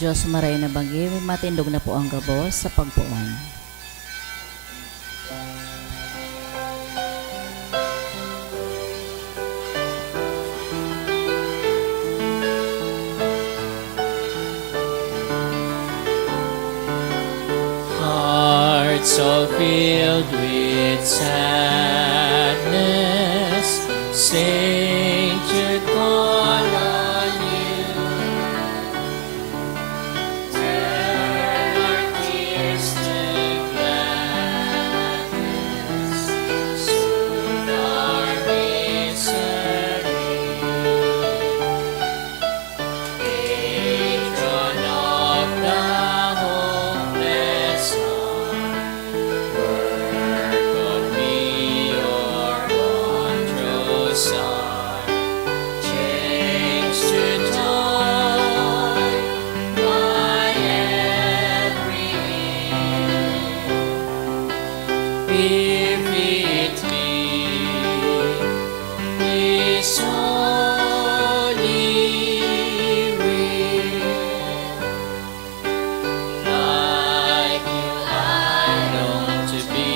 Diyos maray na banggi, matindog na po ang gabos sa pagpuan. Hearts all filled with sadness, Saint Jude call on you. Turn our tears to gladness, soothe our misery. Patron of the hopeless heart, work on me your wondrous art. Change to joy my every ill. If it be His holy will, like you I long to be,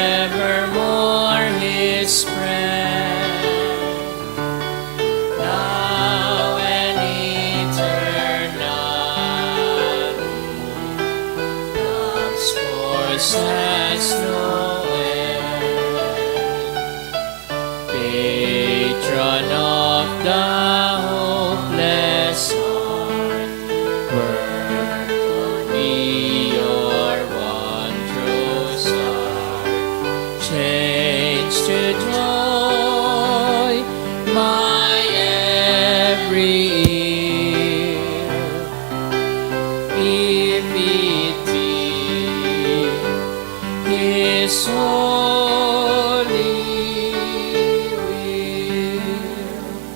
evermore His friend, now and eternally. God's force has no end. Patron of the hopeless heart, work on me your wondrous art. Change to joy my every ill. If it be His holy will.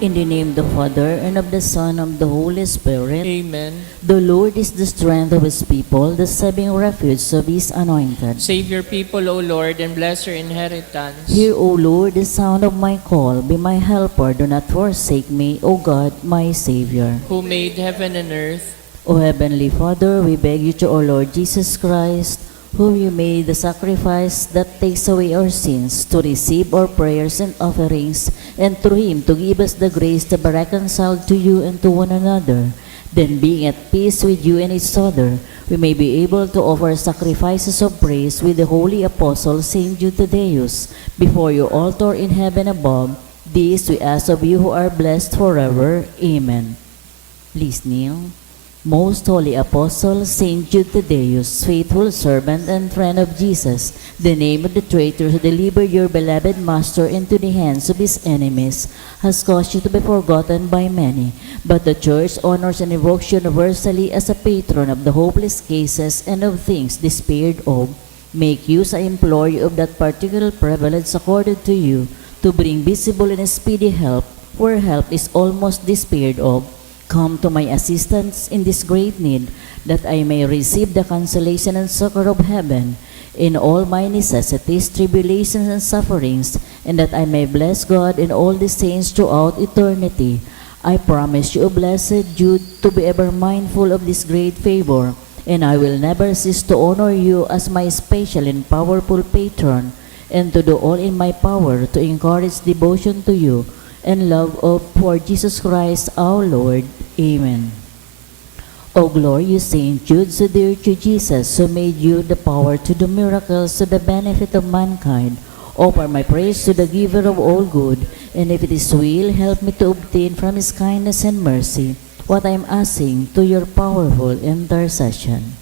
In the name of the Father, and of the Son, and of the Holy Spirit. Amen. The Lord is the strength of His people, the saving refuge of His anointed. Save your people, O Lord, and bless your inheritance. Hear, O Lord, the sound of my call. Be my helper, do not forsake me, O God, my Savior. Who made heaven and earth. O Heavenly Father, we beg you to our Lord Jesus Christ, whom you made the sacrifice that takes away our sins, to receive our prayers and offerings, and through Him to give us the grace to be reconciled to you and to one another. Then, being at peace with you and each other, we may be able to offer sacrifices of praise with the holy apostle Saint Jude Thaddeus before your altar in heaven above. This we ask of you who are blessed forever. Amen. Please kneel. Most Holy Apostle, Saint Jude Thaddeus, faithful servant and friend of Jesus, the name of the traitor who delivered your beloved Master into the hands of his enemies has caused you to be forgotten by many, but the Church honors and invokes you universally as a patron of the hopeless cases and of things despaired of. Make use, I implore you, of that particular privilege accorded to you to bring visible and speedy help where help is almost despaired of. Come to my assistance in this great need, that I may receive the consolation and succor of heaven in all my necessities, tribulations, and sufferings, and that I may bless God and all the saints throughout eternity. I promise you, O blessed Jude, to be ever mindful of this great favor, and I will never cease to honor you as my special and powerful patron, and to do all in my power to encourage devotion to you and love of for Jesus Christ our Lord. Amen. O glorious Saint Jude, so dear to Jesus, who made you the power to do miracles to the benefit of mankind, offer my praise to the giver of all good, and if it is will, help me to obtain from His kindness and mercy what I am asking to your powerful intercession.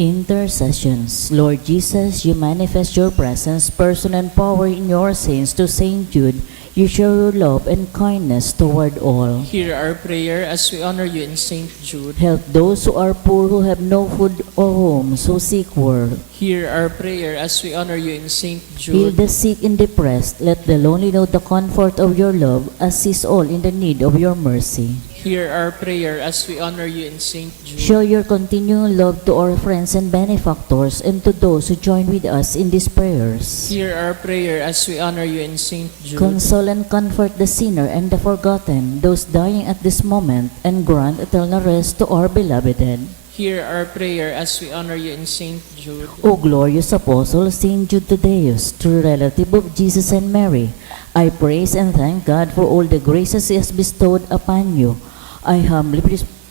Intercessions. Lord Jesus, you manifest your presence, person, and power in your saints to Saint Jude. You show your love and kindness toward all. Hear our prayer as we honor you in Saint Jude. Help those who are poor, who have no food or homes, who seek work. Hear our prayer as we honor you in Saint Heal Jude. the sick and depressed. Let the lonely know the comfort of your love. Assist all in the need of your mercy. Hear our prayer as we honor you in Saint Jude. Show your continuing love to our friends and benefactors and to those who join with us in these prayers. Hear our prayer as we honor you in Saint Jude. Console and comfort the sinner and the forgotten, those dying at this moment, and grant eternal rest to our beloved dead. Hear our prayer as we honor you in Saint Jude. O glorious Apostle, Saint Jude Tadeus, true relative of Jesus and Mary, I praise and thank God for all the graces He has bestowed upon you. I humbly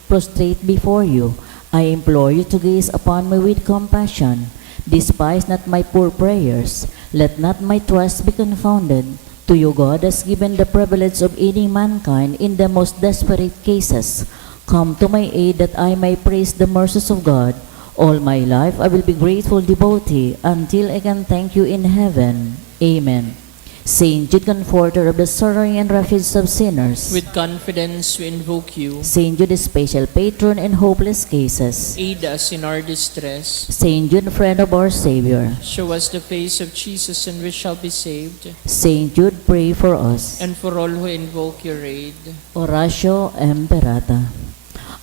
prostrate before you. I implore you to gaze upon me with compassion. Despise not my poor prayers. Let not my trust be confounded. To you God has given the privilege of aiding mankind in the most desperate cases. Come to my aid that I may praise the mercies of God. All my life I will be grateful devotee until I can thank you in heaven. Amen. Saint Jude, comforter of the sorrowing and refuge of sinners. With confidence we invoke you. Saint Jude, special patron in hopeless cases. Aid us in our distress. Saint Jude, friend of our Savior. Show us the face of Jesus and we shall be saved. Saint Jude, pray for us. And for all who invoke your aid. Oratio Imperata.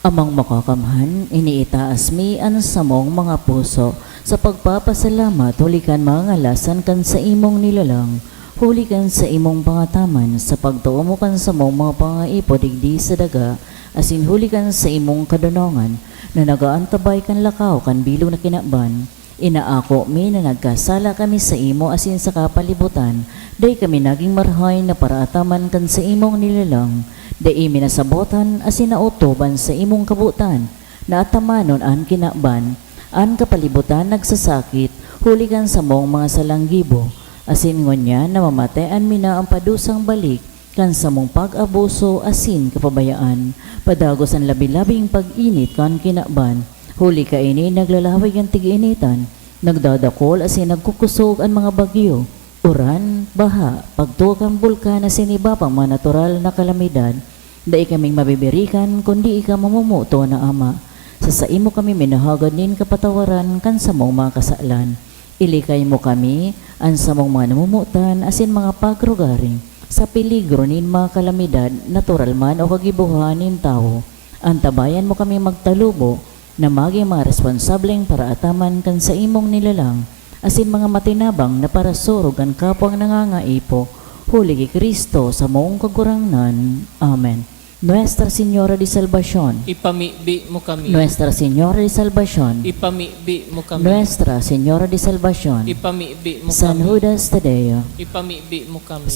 Amang makakamhan, iniitaas mi ang samong mga puso sa pagpapasalamat, hulikan mga ngalasan kan sa imong nilalang. Hulikan sa imong pangataman, sa pagtuo mo kan sa mong mga pangaipo digdi sa daga, asin hulikan sa imong kadunongan, na nagaantabay kan lakaw kan bilog na kinakban. Inaako mi na nagkasala kami sa imo asin sa kapalibutan, day kami naging marhay na paraataman kan sa imong nilalang, day imi nasabotan asin nautoban sa imong kabutan, na atamanon an kinakban, an kapalibutan nagsasakit, hulikan sa mong mga salanggibo, asin ngonya na mamatayan mina ang padusang balik, kan sa mong pag-abuso asin kapabayaan, padagos ang labi-labing pag-init kan kinakban, huli ka ini naglalaway ang tig-initan, nagdadakol asin nagkukusog ang mga bagyo, uran, baha, pagtuok ang bulkan asin iba pang mga natural na kalamidad, dai kaming mabibirikan kundi ika mamumuto na ama, sa imo kami minahagad nin kapatawaran kan sa mong mga kasalan. Ilikay mo kami, ang samong mga namumutan, asin mga pagrugaring, sa peligro nin mga kalamidad, natural man o kagibuhan nin tao. Antabayan mo kami magtalubo, na maging mga responsableng para ataman kan sa imong nilalang, asin mga matinabang na para surog ang kapwang nangangaipo, huli kay Kristo sa moong kagurangnan. Amen. Nuestra Señora de Salvación. Ipamibi mo kami. Nuestra Señora de Salvación. Ipamibi mo kami. Nuestra Señora de Salvación. Ipamibi mo San kami. Judas Tadeo. Ipamibi mo kami.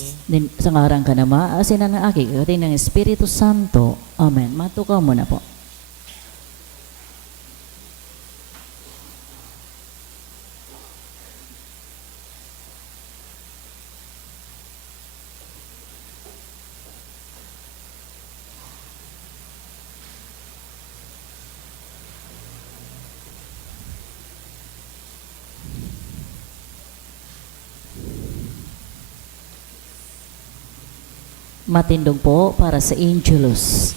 Sa ngarang ka na maasin ng aki kating ng Espiritu Santo. Amen. Matukaw mo na po. Matindog po para sa Angelus.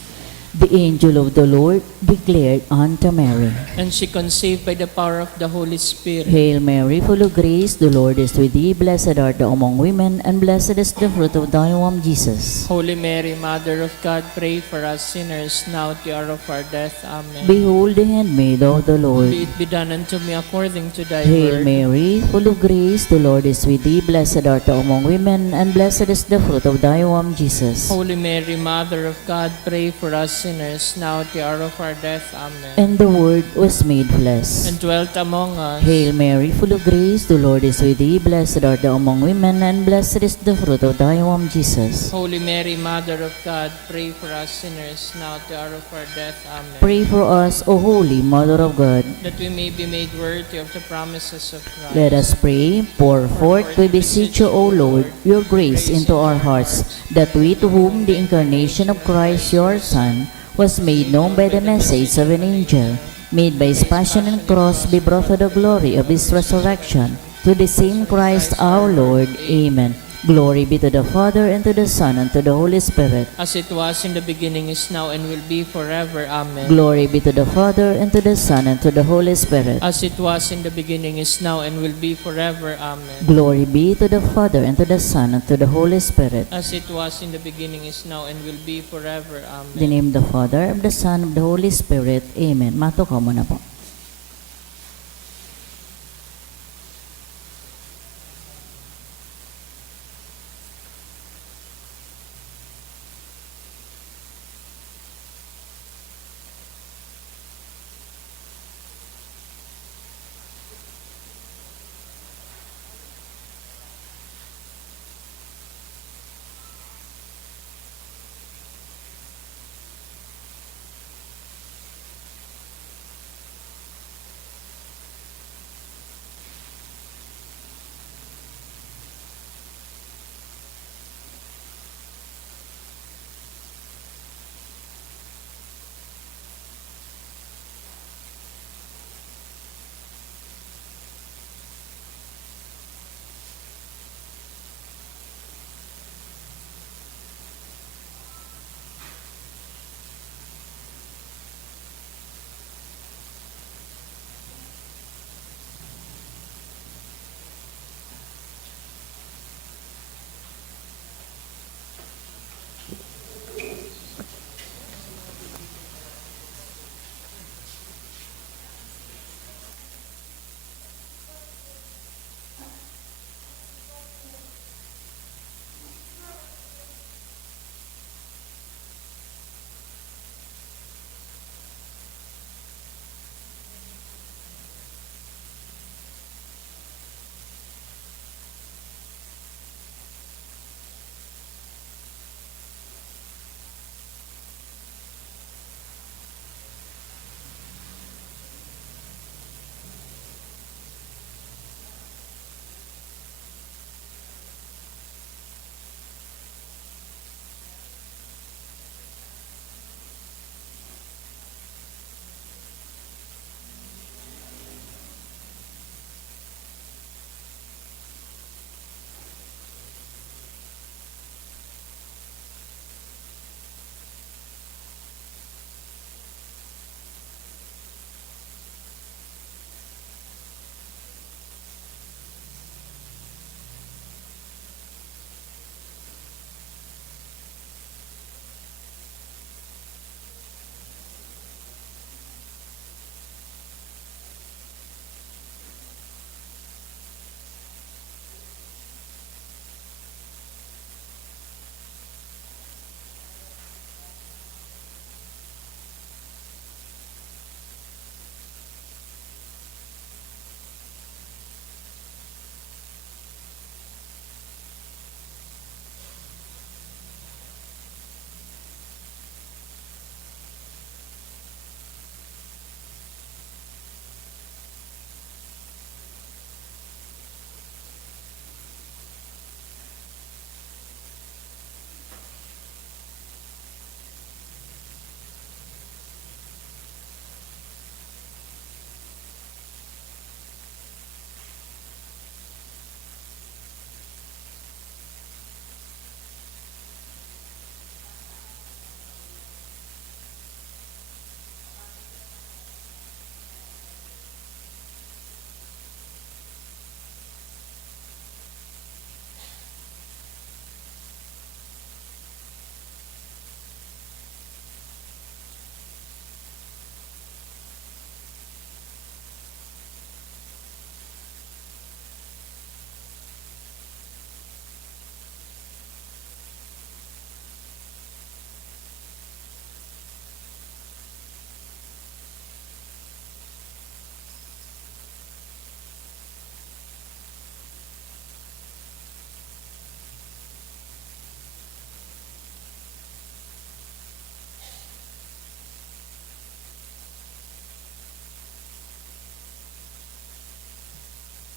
The angel of the Lord declared unto Mary, And she conceived by the power of the Holy Spirit. Hail Mary, full of grace, the Lord is with thee. Blessed art thou among women, and blessed is the fruit of thy womb, Jesus. Holy Mary, Mother of God, pray for us sinners, now at the hour of our death. Amen. Behold the handmaid of the Lord. Be it be done unto me according to thy Hail word. Mary, full of grace, the Lord is with thee. Blessed art thou among women, and blessed is the fruit of thy womb, Jesus. Holy Mary, Mother of God, pray for us sinners, now at the hour of our death. Amen. And the Word was made flesh. And dwelt among us. Hail Mary, full of grace, the Lord is with thee. Blessed art thou among women, and blessed is the fruit of thy womb, Jesus. Holy Mary, Mother of God, pray for us sinners, now at the hour of our death. Amen. Pray for us, O Holy Mother of God. That we may be made worthy of the promises of Christ. Let us pray. Pour forth, we beseech you, O Lord, your grace into our hearts, that we, to whom the incarnation of Christ, your Son, was made known by the message of an angel, made by his passion and cross, be brought to the glory of his resurrection. To the same Christ our Lord. Amen. Glory be to the Father, and to the Son, and to the Holy Spirit. as it was in the beginning, is now, and will be forever. Amen. Glory be to the Father, and to the Son, and to the Holy Spirit. As it was in the beginning, is now, and will be forever. Amen. Glory be to the Father, and to the Son, and to the Holy Spirit. As it was in the beginning, is now, and will be forever. In the Amen. name of the Father, of the Son, of the Holy Spirit. Amen. Mato ka muna po.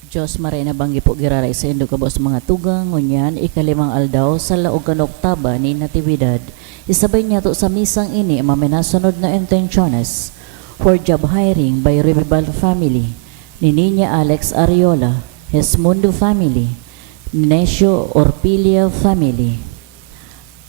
Diyos maray na banggi po giraray sa indo kabos mga tugang, ngunyan, ikalimang aldaw sa laog kan oktaba ni Natividad. Isabay niya to sa misang ini maminasunod na intentiones for job hiring by Revival Family, ni Niña Alex Ariola, Hesmundo Family, Necio Orpilia family.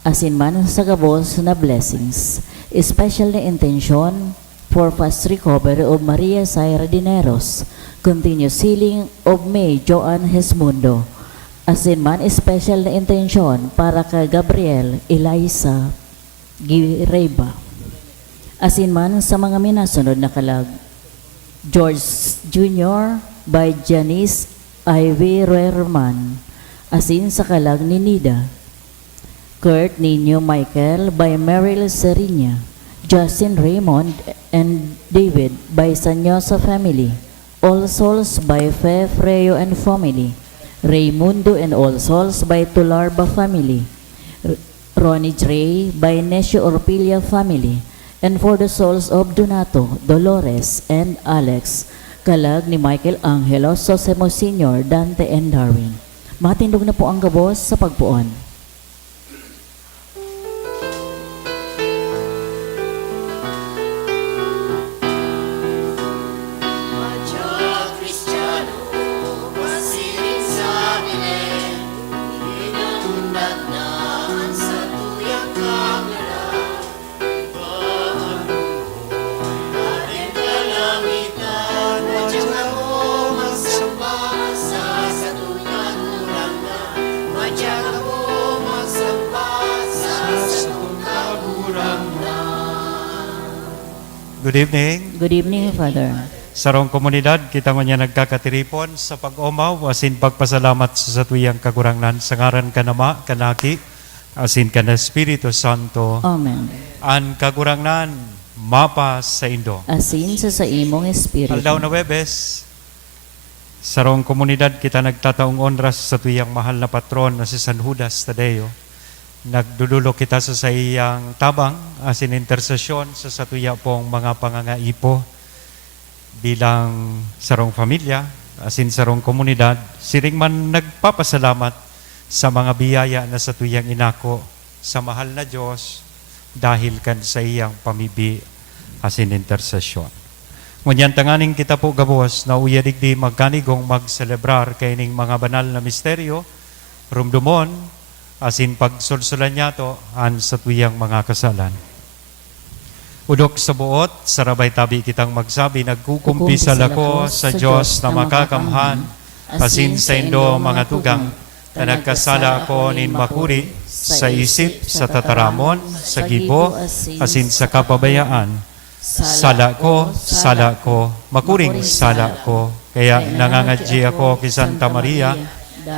Asin man sa gabos na blessings, special na intention for fast recovery of Maria Zaira Dineros, continuous healing of May Joan Hesmundo. Asin man special na intention para kay Gabriel Eliza Gireba. Asin man sa mga minasunod na kalag, George Jr. by Janice Ivy Ruerman. Asin sa kalag ni Nida. Kurt Nino Michael by Meryl Serinya. Justin Raymond and David by Sanyosa family. All Souls by Fe Freo and family. Raymundo and All Souls by Tularba family. Ronnie Ray by Necio Orpilia family. And for the souls of Donato, Dolores, and Alex, kalag ni Michael Angelo, Sosemo Sr., Dante, and Darwin. Matindog na po ang gabos sa pagpuon. Good evening. Good evening, Father. Sarong komunidad, kita mo niya nagkakatiripon sa pag-umaw, asin pagpasalamat sa tuyang kagurangnan sa ngaran kanama, kanaki, asin ka na Espiritu Santo. Amen. An kagurangnan, mapa sa Indo. Asin sa imong espiritu. Aldaw na Webes, sarong komunidad, kita nagtataong onras sa tuyang mahal na patron na si San Judas Tadeo. Nagdudulo kita sa sayang tabang asin intersesyon sa satuya pong mga pangangaipo bilang sarong pamilya asin sarong komunidad. Siring man nagpapasalamat sa mga biyaya na satuyang inako sa mahal na Diyos dahil kan sa iyang pamibi asin intersesyon. Ngunyan tanganing kita po gabos na uyadigdi magkanigong magselebrar kaining mga banal na misteryo rumdumon asin pagsulsulan niya to an sa tuyang mga kasalan. Udok sa buot, sarabay tabi kitang magsabi, nagkukumpisal ako sa Diyos na makakamhan, asin sa Indo mga tugang, na nagkasala ako nin makuri, sa isip, sa tataramon, sa gibo, asin sa kapabayaan. Sala ko, makuring sala ko, kaya nangangadji ako kay Santa Maria,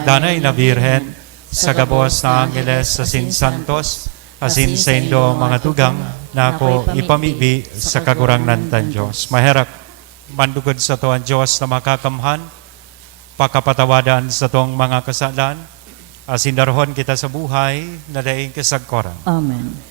danay na Birhen, sa gabos na Angeles asin Santos, asin sa Indo mga tugang, na ako ipamibi sa kagurangnan tan Diyos. Maherak, mandugod sa to ang Diyos na makakamhan, pakapatawadan sa tong mga kasalan, asin darhon kita sa buhay, na daing kasagkoran. Amen.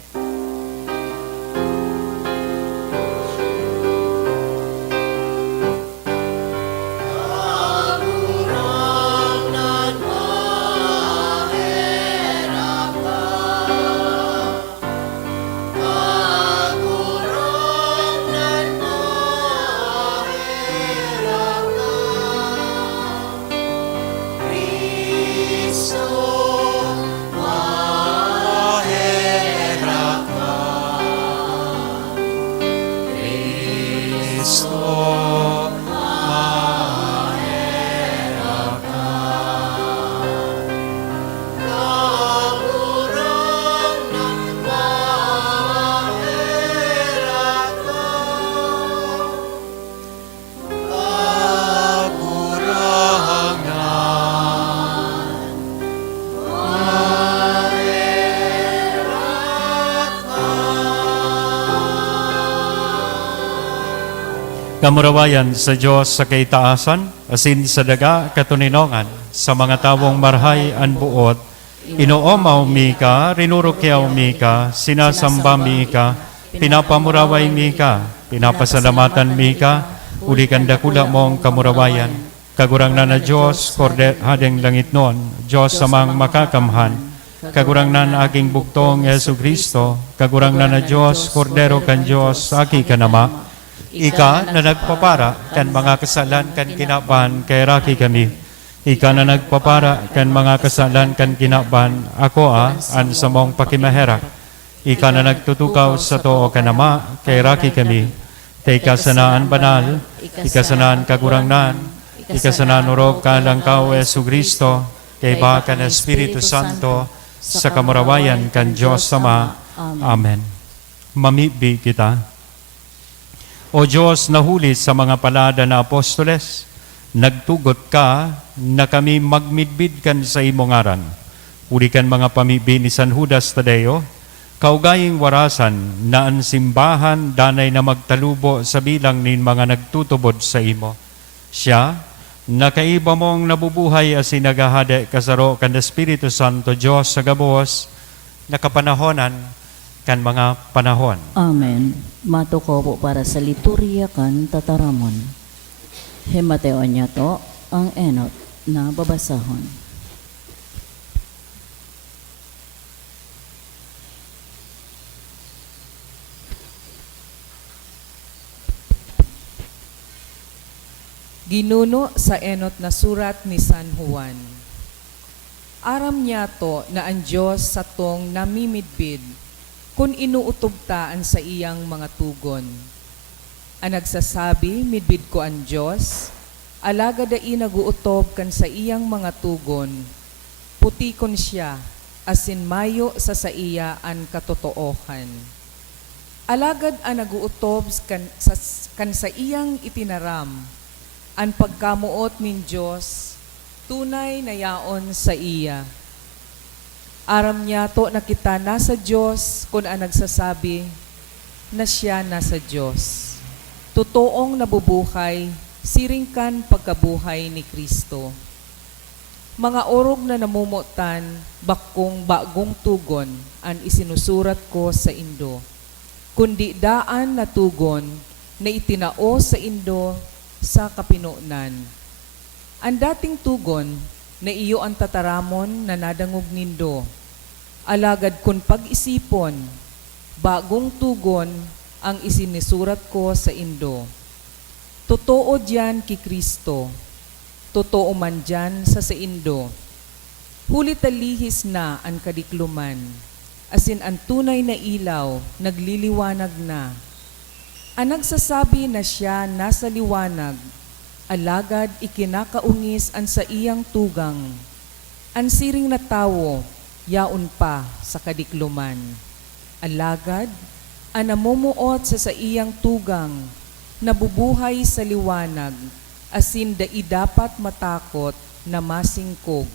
Kamurawayan sa Diyos sa kaitaasan, asin sa daga katuninongan, sa mga tawong marhay an buot, inoomaw mi ka, rinurukyaw mi ka, sinasamba mi ka, pinapamuraway mi ka, pinapasalamatan mi ka, uli kanda kula mong kamurawayan. Kagurang na Diyos, korde hadeng langit non, Diyos samang makakamhan, kagurang na aking buktong Yesu Kristo, kagurang na Diyos, kordero kan Diyos, aki kanama, ika na nagpapara kan mga kasalan kan kinapan kay raki kami. Ika na nagpapara kan mga kasalan kan kinaban, ako an sa mong pakimaherak. Ika na nagtutukaw sa too kanama, kay raki kami. Kay kasanaan banal, ikasanaan kagurangnan, ikasanaan urog kalang kao Yesu Kristo, kay baka na Espiritu Santo, sa kamurawayan kan Diyos Ama. Amen. Mamibi kita. O Diyos, nahuli sa mga palada na apostoles, nagtugot ka na kami magmidbid kan sa imong ngaran. Uli kan mga pamibi ni San Judas Tadeo, kaugaying warasan na ang simbahan danay na magtalubo sa bilang nin mga nagtutubod sa imo. Siya, nakaiba mong nabubuhay as sinagahade kasaro kan Espiritu Santo Diyos sa gabos, nakapanahonan kan mga panahon. Amen. Matuko po para sa liturya kan tataramon. Himateon niya to ang enot na babasahon. Ginuno sa enot na surat ni San Juan. Aram niya to na ang Diyos sa tong namimidbid, kung inuutubtaan sa iyang mga tugon. Ang nagsasabi, midbid ko ang Diyos, alaga dai naguutob kan sa iyang mga tugon, putikon siya, asin mayo sa iya ang katotoohan. Alagad ang naguutob kan sa iyang itinaram, ang pagkamuot nin Diyos, tunay na yaon sa iya. Aram niya to na kita nasa Diyos kung ang nagsasabi na siya nasa Diyos. Totoong nabubuhay, siringkan pagkabuhay ni Kristo. Mga orog na namumutan, bakong bagong tugon ang isinusurat ko sa Indo. Kundi daan na tugon na itinao sa Indo sa kapinunan. Ang dating tugon na iyo ang tataramon na nadangog nindo. Alagad kun pag-isipon, bagong tugon ang isinisurat ko sa Indo. Totoo diyan ki Kristo, totoo man diyan sa Indo. Huli talihis na ang kadikluman, asin ang tunay na ilaw nagliliwanag na. Ang nagsasabi na siya nasa liwanag, alagad ikinakaungis an sa iyang tugang. Ang siring na tawo, yaon pa sa kadikluman. Alagad, ang namumuot sa iyang tugang, nabubuhay sa liwanag, asin dai dapat matakot na masingkog.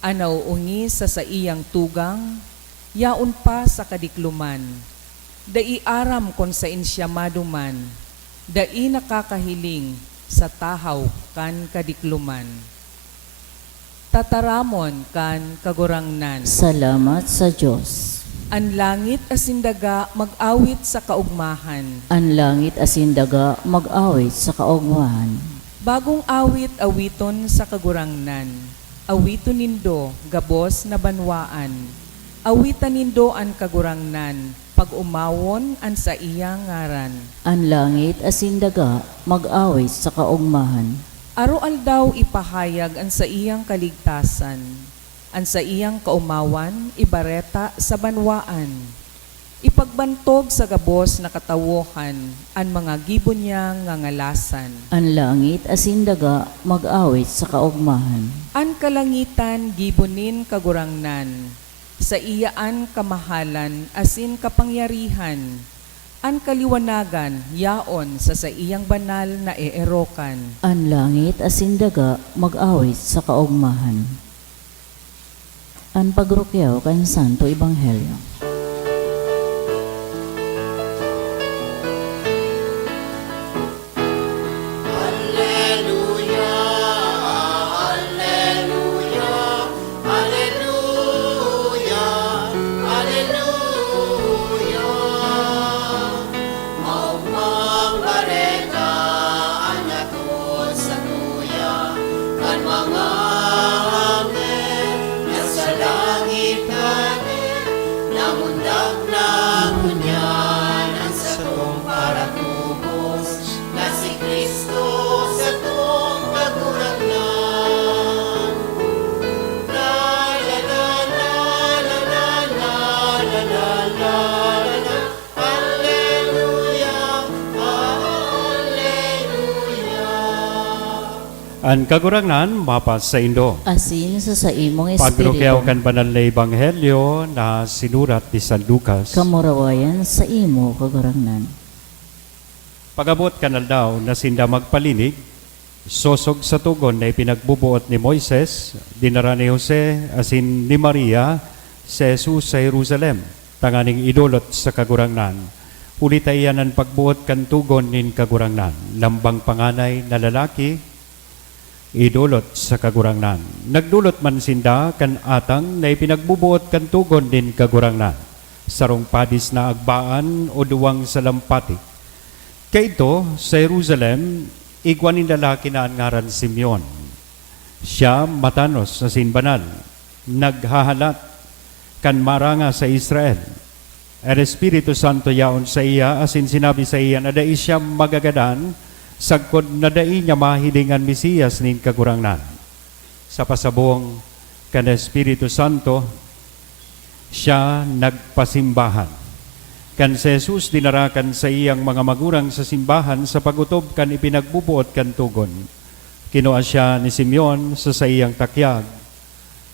Ang nauungis sa iyang tugang, yaon pa sa kadikluman. Dai aram kon sa insya maduman, dai nakakahiling sa tahaw kan kadikluman. Tataramon kan kagurangnan. Salamat sa Diyos. An langit asindaga mag-awit sa kaugmahan. Ang langit asindaga mag-awit sa kaugmahan. Bagong awit awiton sa kagurangnan. Awiton nindo gabos na banwaan. Awitan nindo an kagurangnan, pag umawon an sa iyang ngaran. Ang langit asindaga mag-awit sa kaugmahan. Aro aldaw ipahayag an sa iyang kaligtasan, an sa iyang kaumawan ibareta sa banwaan. Ipagbantog sa gabos na katawohan an mga gibon niya nga ngalasan. Ang langit asindaga mag-awit sa kaugmahan. An kalangitan gibonin kagurangnan, sa iyaan kamahalan asin kapangyarihan, an kaliwanagan yaon sa iyang banal na eerokan. Ang langit asindaga mag-awit sa kaugmahan. Ang pagrukyaw kan Santo Ebanghelyo. Namun An kagurangnan, mapas sa Indo. asin sa imong Pagrukew espiritu, kan banal na ebanghelyo na sinurat ni San Lucas. kamurawayan sa imo kagurangnan. Pagabot kanal daw na sinda magpalinig, sosog sa tugon na ipinagbubuot ni Moises, dinara ni Jose asin ni Maria sa Jesus sa Jerusalem, tanganing idolot sa kagurangnan. Ulit ay yan ang pagbuot kan tugon nin kagurangnan, lambang panganay na lalaki, idolot sa kagurangnan. Nagdulot man sinda kan atang na ipinagbubuot kan tugon din kagurangnan. Sarong padis na agbaan o duwang sa lampati. Kaito sa Jerusalem, igwan ni lalaki na ang ngaran Simeon. Siya matanos na sinbanal, naghahalat kan maranga sa Israel. Ang Espiritu Santo yaon sa iya, asin sinabi sa iya na dai siya magagadan, sagkod na dai niya mahilingan Mesiyas nin kagurangnan. Sa pasabong kan Espiritu Santo, siya nagpasimbahan. Kan si Jesus dinarakan sa iyang mga magurang sa simbahan sa pagutob kan ipinagbubuot kan tugon. Kinuha siya ni Simeon sa iyang takyag,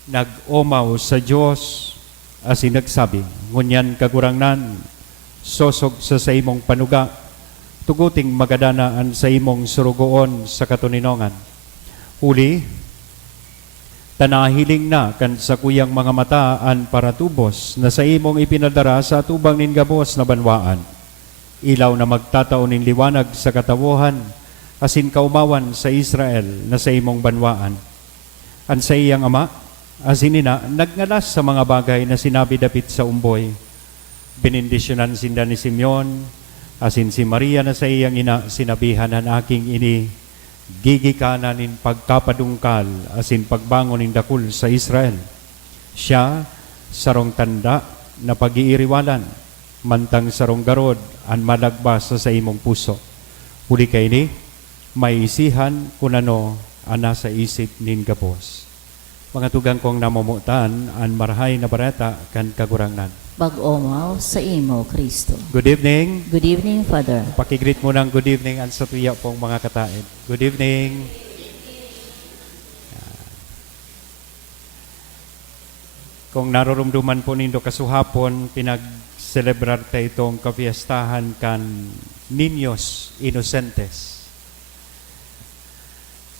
nag-omaw sa Diyos, asin nagsabi, ngunyan kagurangnan, sosog sa imong panuga, tuguting magadanaan sa imong surugoon sa katuninongan. Uli, tanahiling na kan sa kuyang mga mataan para tubos na sa imong ipinadara sa tubang nin gabos na banwaan. Ilaw na magtataon nin liwanag sa katawuhan, asin kaumawan sa Israel na sa imong banwaan. An sa iyang ama, asin nina, nagngalas sa mga bagay na sinabi dapit sa umboy. Binindisyonan sinda ni Simeon, asin si Maria na sa iyang ina, sinabihan ang aking ini, gigikanan in pagkapadungkal, asin pagbangon in dakul sa Israel. Siya, sarong tanda na pag-iiriwalan, mantang sarong garod, ang malagbas sa imong puso. Uli kay ni, may isihan kung ano ang nasa isip nin gabos. Mga tugang kong namumutan, ang marahay na bareta kan kagurangnan. Pag-omaw sa imo, Kristo. Good evening. Good evening, Father. Pakigreet mo ng good evening ang sa tuya pong mga katain. Good evening. Kung narurumduman po nindo kasuhapon, pinag-celebrar tayo itong kafiestahan kan Niños Inocentes.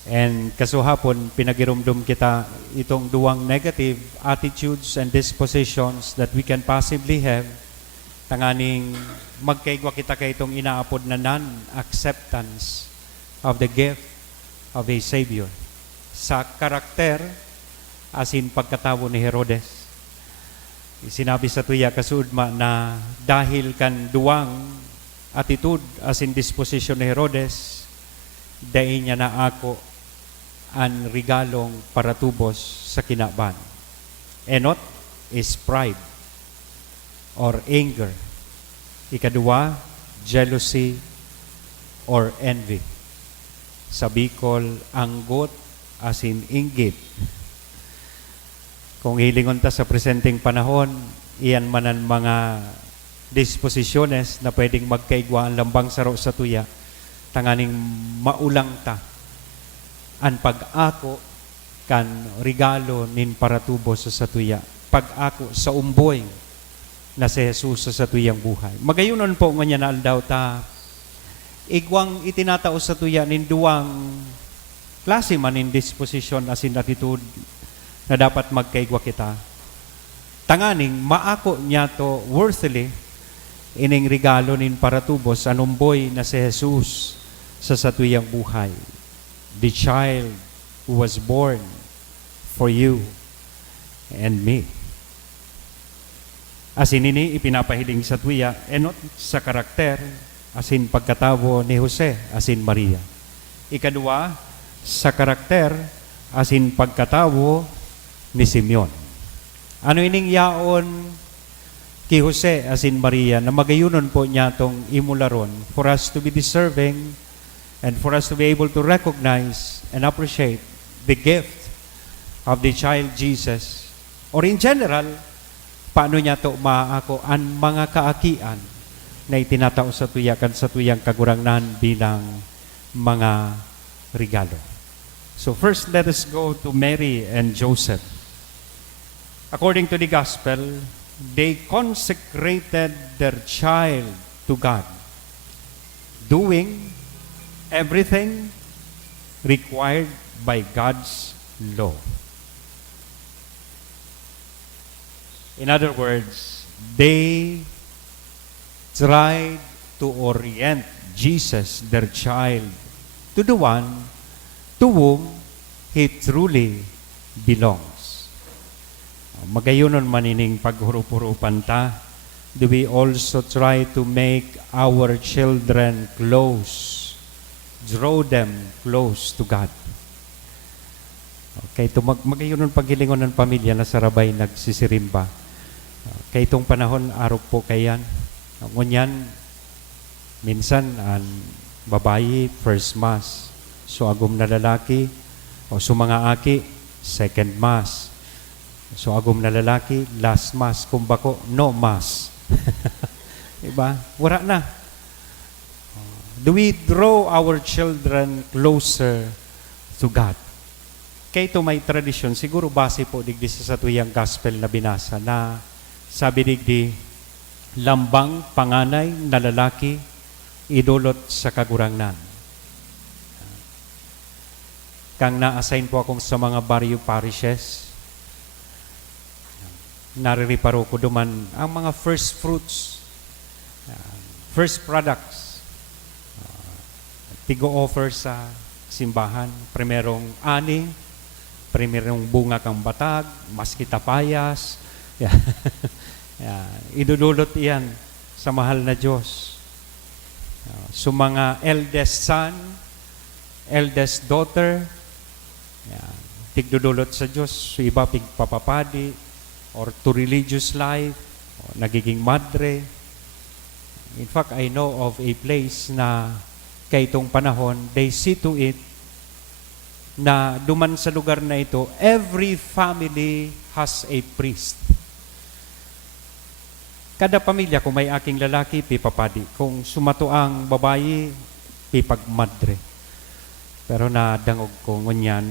And kasuhapon, pinagirumdum kita itong duwang negative attitudes and dispositions that we can possibly have, tanganing magkaigwa kita kay itong inaapod na non-acceptance of the gift of a Savior. Sa karakter, asin pagkatawo ni Herodes. Sinabi sa tuya kasudma na dahil kan duwang attitude asin disposition ni Herodes, dahil niya na ako ang regalong paratubos sa kinaban. Enot is pride or anger. Ikadua, jealousy or envy. Sa Bicol, anggot asin inggit. Kung hilingon ta sa presenteng panahon, iyan man ang mga disposisyones na pwedeng magkaigwa ang lambang saro sa tuya, tanganing maulang ta ang pag-ako kan regalo nin paratubos sa tuya. Pag-ako sa umboy na si Jesus sa tuyang buhay. Magayunon po nga niya na aldaw ta, igwang itinatao sa tuya nin duwang klase man in disposition asin attitude na dapat magkaigwa kita. Tanganing maako niya to worthily ining regalo nin paratubos anumboy na si Jesus sa satuyang buhay. The child who was born for you and me. Asin ini ipinapahiling sa tuya, enot sa karakter, asin pagkatawo ni Jose, asin Maria. Ikadua, sa karakter, asin pagkatawo ni Simeon. Ano ining yaon kay Jose, asin Maria, na magayunon po niya itong imularon for us to be deserving and for us to be able to recognize and appreciate the gift of the child Jesus. Or in general, paano niya to maako ang mga kaakian na itinatao sa tuyakan sa tuyang kagurangnan bilang mga regalo. So first, let us go to Mary and Joseph. According to the gospel, they consecrated their child to God, doing everything required by God's law. In other words, they tried to orient Jesus, their child, to the one to whom he truly belongs. Magayunon manining paghurup-hurupan ta, do we also try to make our children close, draw them close to God? Okay, ito magayunon paghilingon ng pamilya na sarabay nagsisirimba. Kaya itong panahon, araw po kayan. Ngunyan, minsan, ang babayi, first mass. So, agum na lalaki, o sumanga aki, second mass. So, agum na lalaki, last mass. Kumbako, no mass. Diba? Wala na. Do we draw our children closer to God? Kaya ito may tradisyon, siguro base po digdi sa tuyang gospel na binasa na sabi digdi, lambang panganay na lalaki idulot sa kagurangnan. Kang na-assign po akong sa mga barrio parishes, naririparo ko duman ang mga first fruits, first products, tigo-offer sa simbahan, primerong ani, primerong bunga kang batag, maskita payas, idudulot iyan sa mahal na Diyos. So mga eldest son, eldest daughter, tigdudulot sa Diyos, so iba pigpapapadi, or to religious life, o nagiging madre. In fact, I know of a place na kaitong panahon, they see to it na duman sa lugar na ito, every family has a priest. Kada pamilya, kung may aking lalaki, pipapadi. Kung sumato ang babayi, pipagmadre. Pero nadangog ko ngunyan,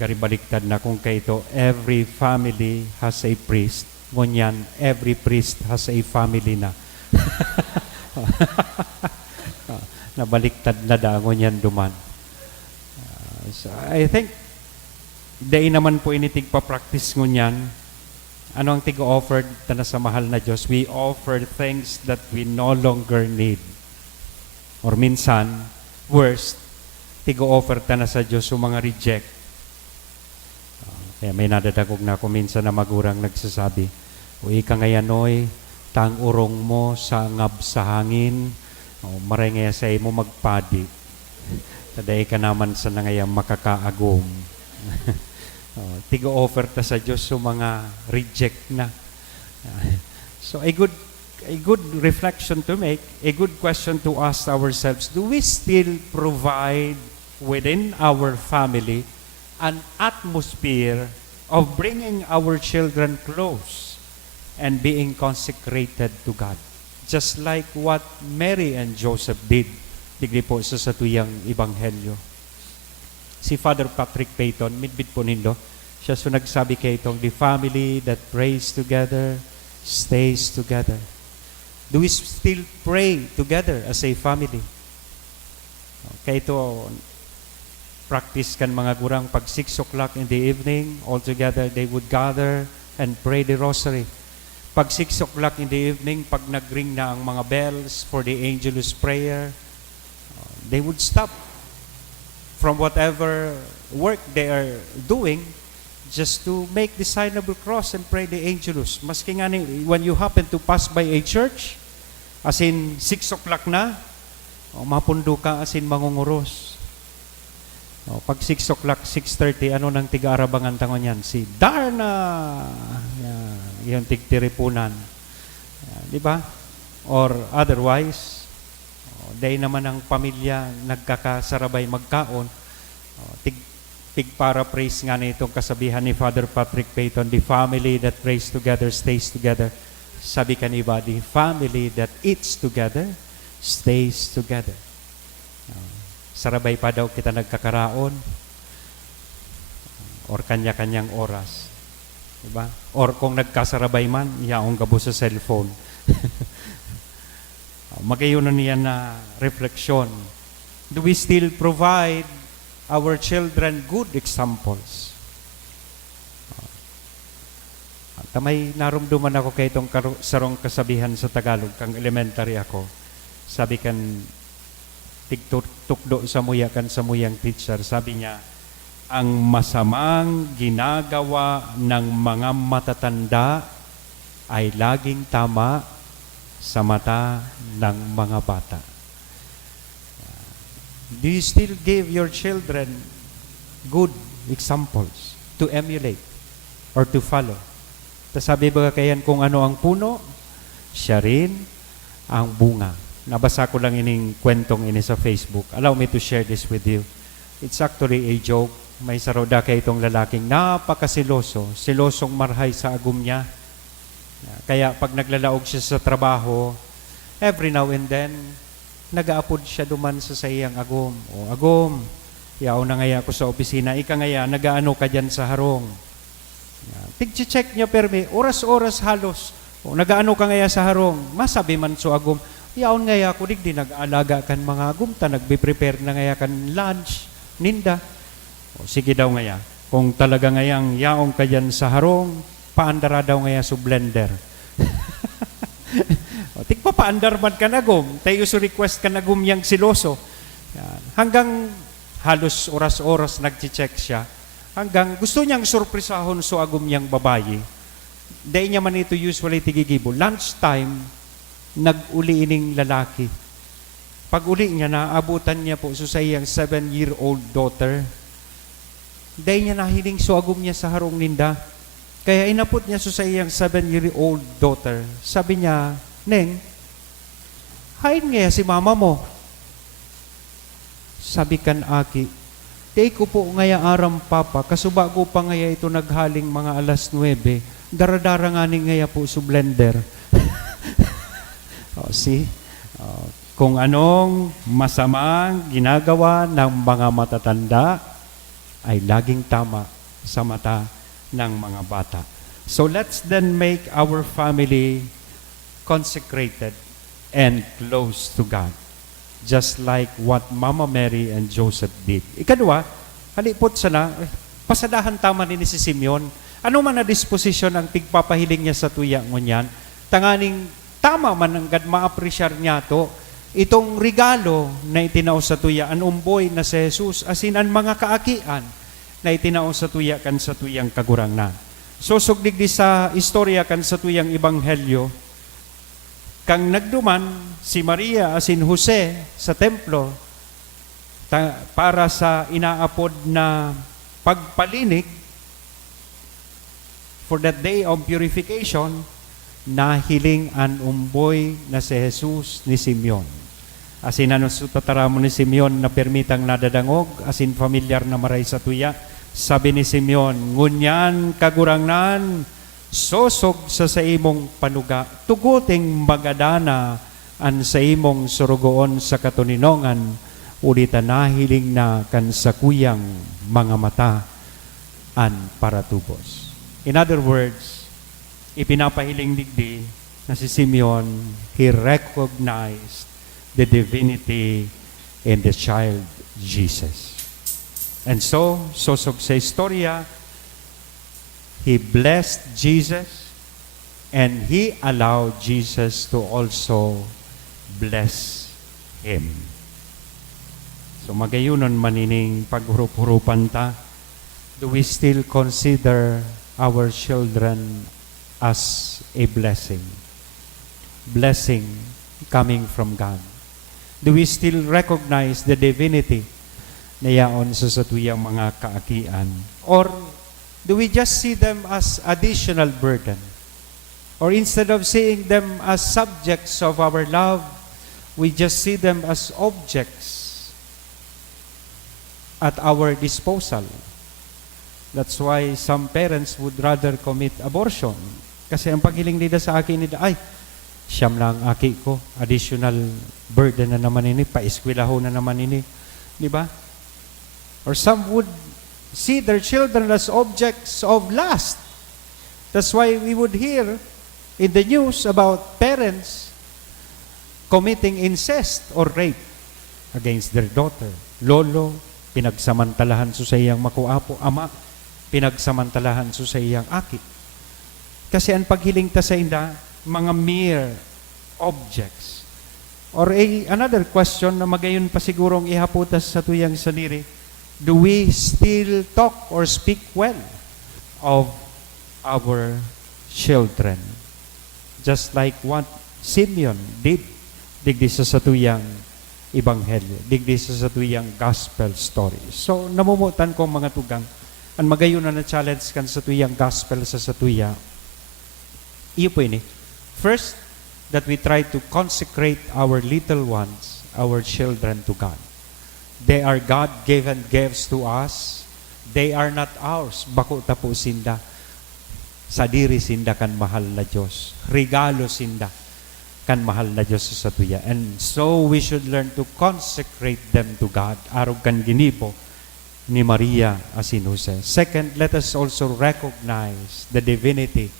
garibaliktad na kung kaito, every family has a priest. Ngunyan, every priest has a family na. Nabaliktad na da, ngunyan duman. So I think, dahil naman po initig pa-practice ngunyan, ano ang tigo-offer na sa mahal na Diyos? We offer things that we no longer need. Or minsan, worst, tigo-offer na sa Diyos yung mga reject. Kaya may nadadagog na ako minsan na magurang nagsasabi, uy ka ngayanoy, tang urong mo sa ngab sa hangin, marengaya sa mo magpadi. Taday ka naman sa nangayang makakaagom. Tigo-offer ta sa Diyos yung mga reject na. So a good reflection to make, a good question to ask ourselves, do we still provide within our family an atmosphere of bringing our children close and being consecrated to God? Just like what Mary and Joseph did, digdi po sa tuyang Ebanghelyo. Si Father Patrick Peyton, midbit po nindo, siya so nagsabi kay itong, the family that prays together, stays together. Do we still pray together as a family? Kaya ito, practice kan mga gurang pag 6 o'clock in the evening, all together they would gather and pray the rosary. Pag 6 o'clock in the evening, pag nagring na ang mga bells for the Angelus prayer, they would stop from whatever work they are doing just to make the sign of the cross and pray the Angelus. Maski nga when you happen to pass by a church, as in 6 o'clock na, mapundo ka as in mangunguros. Pag 6 o'clock, 6:30, ano nang tiga-arabangan tangon yan? Si Darna! Yan, yung tigtiripunan. Di ba? Or otherwise, dahil naman ang pamilya nagkakasarabay magkaon, tig-paraphrase nga na itong kasabihan ni Father Patrick Peyton, the family that prays together stays together. Sabi ka ni iba, the family that eats together stays together. Sarabay pa daw kita nagkakaraon. or kanya-kanyang oras. Diba? Or kung nagkasarabay man, yaong gabo sa cellphone. Magayunan niya na refleksyon. Do we still provide our children good examples? Tamay narumduman ako kay itong sarong kasabihan sa Tagalog, kang elementary ako. Sabi kan, tigtukdo sa muya kan sa muyang teacher, sabi niya, ang masamang ginagawa ng mga matatanda ay laging tama sa mata ng mga bata. Do you still give your children good examples to emulate or to follow? Sabi ba kayan kung ano ang puno, siya rin ang bunga. Nabasa ko lang ining kwentong ini sa Facebook. Allow me to share this with you. It's actually a joke. May saroda kay itong lalaking napakasiloso, silosong marhay sa agum niya. Kaya pag naglalaog siya sa trabaho, every now and then, nag-aapod siya duman sa iyang agum. O agum, yaw na ngaya ako sa opisina, ika ngaya, nagaano ka dyan sa harong. Tig-check niya permi, oras-oras halos. O nagaano ka ngaya sa harong, masabi man so agum, yaon ngaya ako digdi, nag-aalaga kan mga agum, ta nagbe-prepare na ngaya kan lunch, ninda. O sige daw ngaya, kung talaga ngayang yaong ka dyan sa harong, paandara daw ngaya sa blender. O, tigpa paandar man ka nagum, tayo so request ka nagum yang siloso. Yan. Hanggang halos oras-oras nag-check siya, hanggang gusto niyang surprisahon so agum yang babayi. Dahil niya man ito usually tigigibo. Lunchtime, nag-uli ining lalaki. Pag uli niya, naabutan niya po so sa iyang 7-year-old daughter. Dahil niya nahiling so agum niya sa harong ninda. Kaya inapot niya so sa iyang 7-year-old daughter. Sabi niya, Neng, hain nga si mama mo. Sabi kan aki, di ko po ngaya aram papa, kasuba ko pa ngaya ito naghaling mga alas 9, daradara nga ni ngaya po sa blender. See? Kung anong masamang ginagawa ng mga matatanda ay laging tama sa mata ng mga bata. So let's then make our family consecrated and close to God. Just like what Mama Mary and Joseph did. Ikadua, halipot sana, pasadahan tama ni si Simeon. Ano man na disposisyon ang tigpapahiling niya sa tuya ngunyan, tanganing tama man ang gad ma-appreciate niya to, itong regalo na itinaw sa tuya, an umboy na si Jesus, asin ang mga kaakian na itinaw sa tuya kan sa tuyang kagurangnan. So, sugdigdi sa istorya kan sa tuyang ebanghelyo, kang nagduman si Maria asin Jose sa templo para sa inaapod na pagpalinig for that day of purification, nahiling an umboy na si Jesus ni Simeon. Asin ano sutataramo ni Simeon na permitang nadadangog, asin familiar na maray sa tuya. Sabi ni Simeon, ngunyan kagurangnan, sosog sa imong panuga, tuguting magadana an sa imong surugoon sa katuninongan, ulita nahiling na kan sa kuyang mga mata an paratubos. In other words, ipinapahiling digdi na si Simeon, he recognized the divinity in the child Jesus. And so, sosog sa istorya, he blessed Jesus and he allowed Jesus to also bless him. So magayunon manining paghurup-hurupan ta, do we still consider our children as a blessing? Blessing coming from God. Do we still recognize the divinity na yaon sa satuyang mga kaakian? Or do we just see them as additional burden? Or instead of seeing them as subjects of our love, we just see them as objects at our disposal. That's why some parents would rather commit abortion. Kasi ang paghiling nila sa akin nila, ay, siyam lang aki ko, additional burden na naman ini, paiskwelaho na naman ini. Di ba? Or some would see their children as objects of lust. That's why we would hear in the news about parents committing incest or rape against their daughter. Lolo, pinagsamantalahan so sa iyang makuapo. Ama, pinagsamantalahan so sa iyang aki. Kasi ang paghiling ta sa inda, mga mere objects. Or another question na magayon pa sigurong ihaputas sa tuyang saniri, do we still talk or speak well of our children? Just like what Simeon did, digdi sa tuyang ebanghelyo, digdi sa tuyang gospel story. So, namumutan ko mga tugang, ang magayon na challenge kan sa tuyang gospel sa tuya, iyo po ini. First, that we try to consecrate our little ones, our children to God. They are God-given gifts to us. They are not ours. Bako tapo sinda. Sa diri sinda kan mahal na Diyos. Regalo sinda kan mahal na Diyos sa tuya. And so we should learn to consecrate them to God. Arog kan ginipo ni Maria asin Jose. Second, let us also recognize the divinity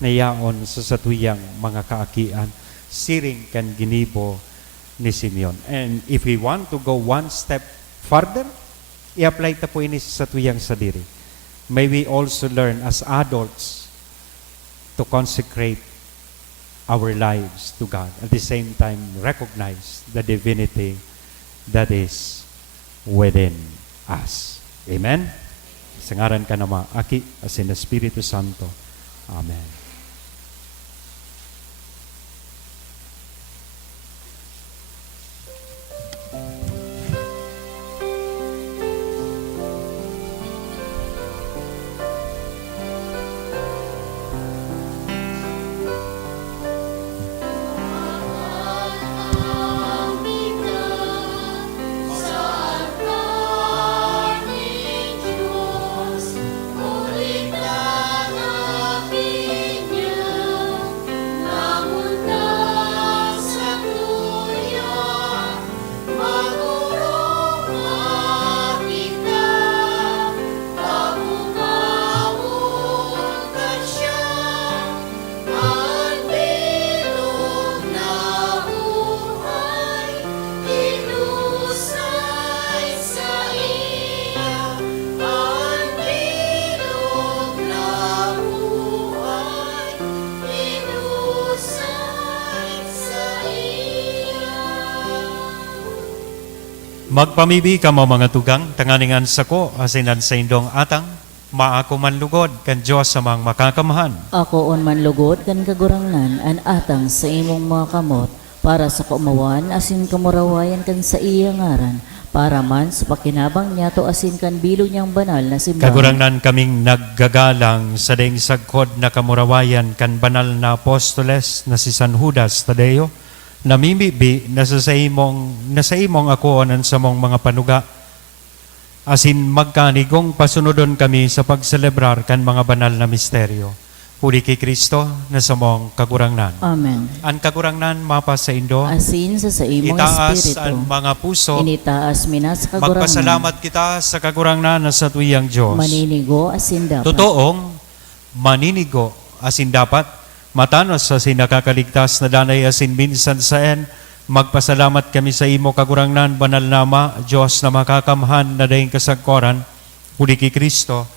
na yaon sa satuyang mga kaakian, siring kan ginibo ni Simeon. And if we want to go one step further, i-apply ta po ini sa satuyang sadiri. May we also learn as adults to consecrate our lives to God. At the same time, recognize the divinity that is within us. Amen? Sa ngaran ka nama, Aki, asin Espiritu Santo. Amen. Magpamibi ka mo mga tugang, tanganingan sa ko, asinan sa indong atang, maako man lugod, kan Diyos sa mga makakamahan. Ako on man lugod kan kagurangnan an atang sa imong mga kamot para sa kumawan asin kamurawayan kan sa iya ngaran para man sa pakinabang niya to asin kan bilo niyang banal na simbahan. Kagurangnan kaming naggagalang sa daing sagkod na kamurawayan kan banal na apostoles na si San Judas Tadeo, namimibi na sa imong ako anan sa mong mga panuga asin magkanigong pasunodon kami sa pagselebrar kan mga banal na misteryo. Huli kay Kristo na sa mong kagurangnan. Amen. Ang kagurangnan mapa sa indo, Asin sa imong itaas espiritu, ang mga puso, initaas minas sa kagurangnan. magpasalamat kita sa kagurangnan na sa tuyang Diyos. Maninigo asin dapat. Totoong maninigo asin dapat, matanos sa sinakakaligtas na danay asin minsan saen, magpasalamat kami sa imo kagurangnan, banal nama, Diyos na makakamhan na dahing kasagkoran, huli kay Kristo,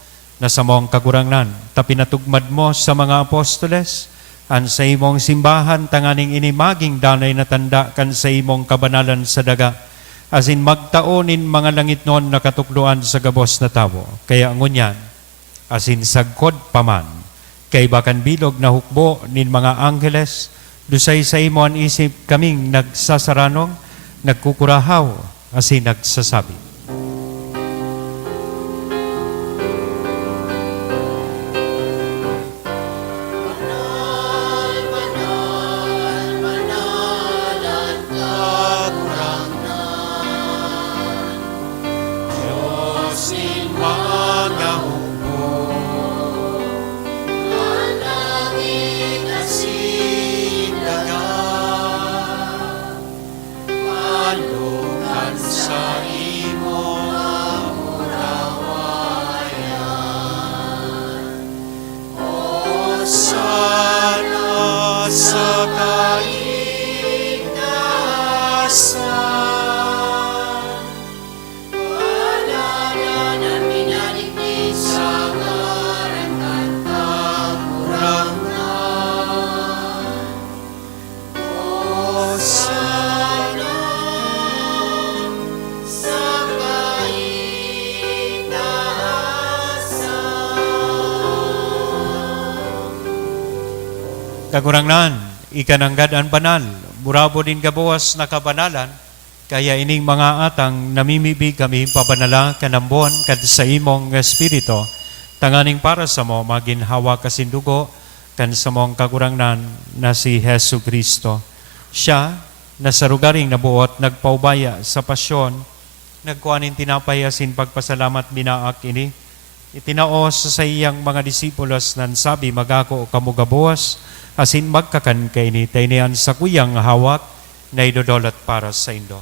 na sa mong kagurangnan. Tapinatugmad mo sa mga apostoles, an sa imong simbahan, tanganing inimaging danay na tanda kan sa imong kabanalan sa daga, asin magtaonin mga langit noon na katukluan sa gabos na tao. Kaya ngunyan, asin sagkod paman, kay bakan bilog na hukbo nin mga angheles, dusay sa imo ang isip kaming nagsasaranong, nagkukurahaw, asin nagsasabi. Sa imo Kagurangnan, ikananggad ang banal, burabo din gabuwas na kabanalan, kaya ining mga atang namimibig kami pabanala kanambon kad sa imong espiritu, tanganing para sa mo maginhawa kasindugo kan sa mong kagurangnan na si Hesu Kristo. Siya, na sa rugaring nabuot, nagpaubaya sa pasyon, nagkuhanin tinapay asin pagpasalamat binaak ini, itinaos sa iyang mga disipulos nan sabi magako kamugabuwas, asin magkakan kay ni taynian sa kuyang hawak na idodolot para sa indo.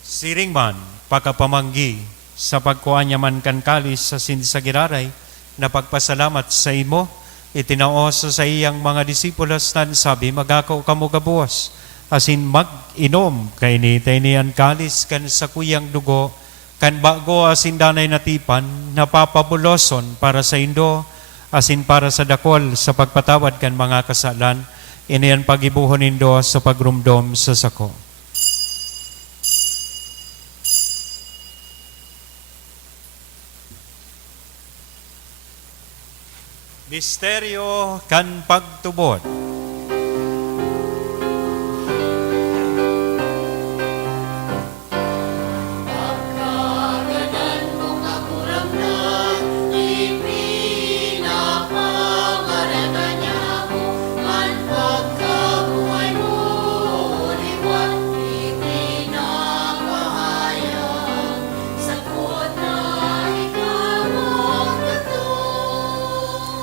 Siring man, pagkapamanggi, sa pagkuha niya man kan kalis sa sinsagiraray, na pagpasalamat sa imo, itinaos sa iyang mga disipulos nan sabi magako kamugabuwas, asin mag-inom kay ni taynian kalis kan sa kuyang dugo, kan bago asin danay natipan, napapabuloson para sa indo, asin para sa dakol sa pagpatawad kan mga kasalan, iniyan pagibuhon indo sa pagrumdom sa sako. Misteryo kan pagtubod.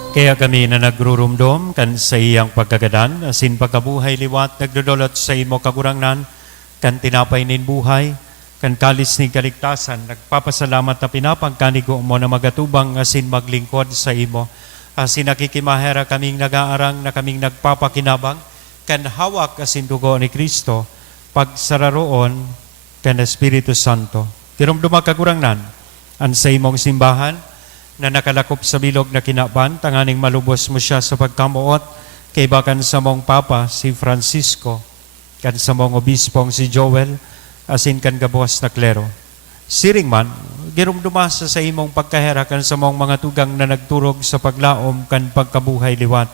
Kaya kami na nagrurumdom kan sa iyang pagkagadan, asin pagkabuhay liwat, nagdodolot sa imo kagurangnan, kan tinapay nin buhay, kan kalis ni kaligtasan, nagpapasalamat na pinapangkanigo mo na magatubang asin maglingkod sa imo, asin nakikimahera kaming nag-aarang na kaming nagpapakinabang, kan hawak asin dugo ni Kristo, pagsararoon kan Espiritu Santo. Tirumduma kagurangnan, an sa imong simbahan, na nakalakop sa bilog na kinaban, tanganing malubos mo siya sa pagkamuot, kay bakan sa mong Papa si Francisco, kan sa mong Obispong si Joel, asin kan gabuas na klero. Siring man, girumdumasa sa imong pagkahera kan sa mong mga tugang na nagturog sa paglaom kan pagkabuhay liwat.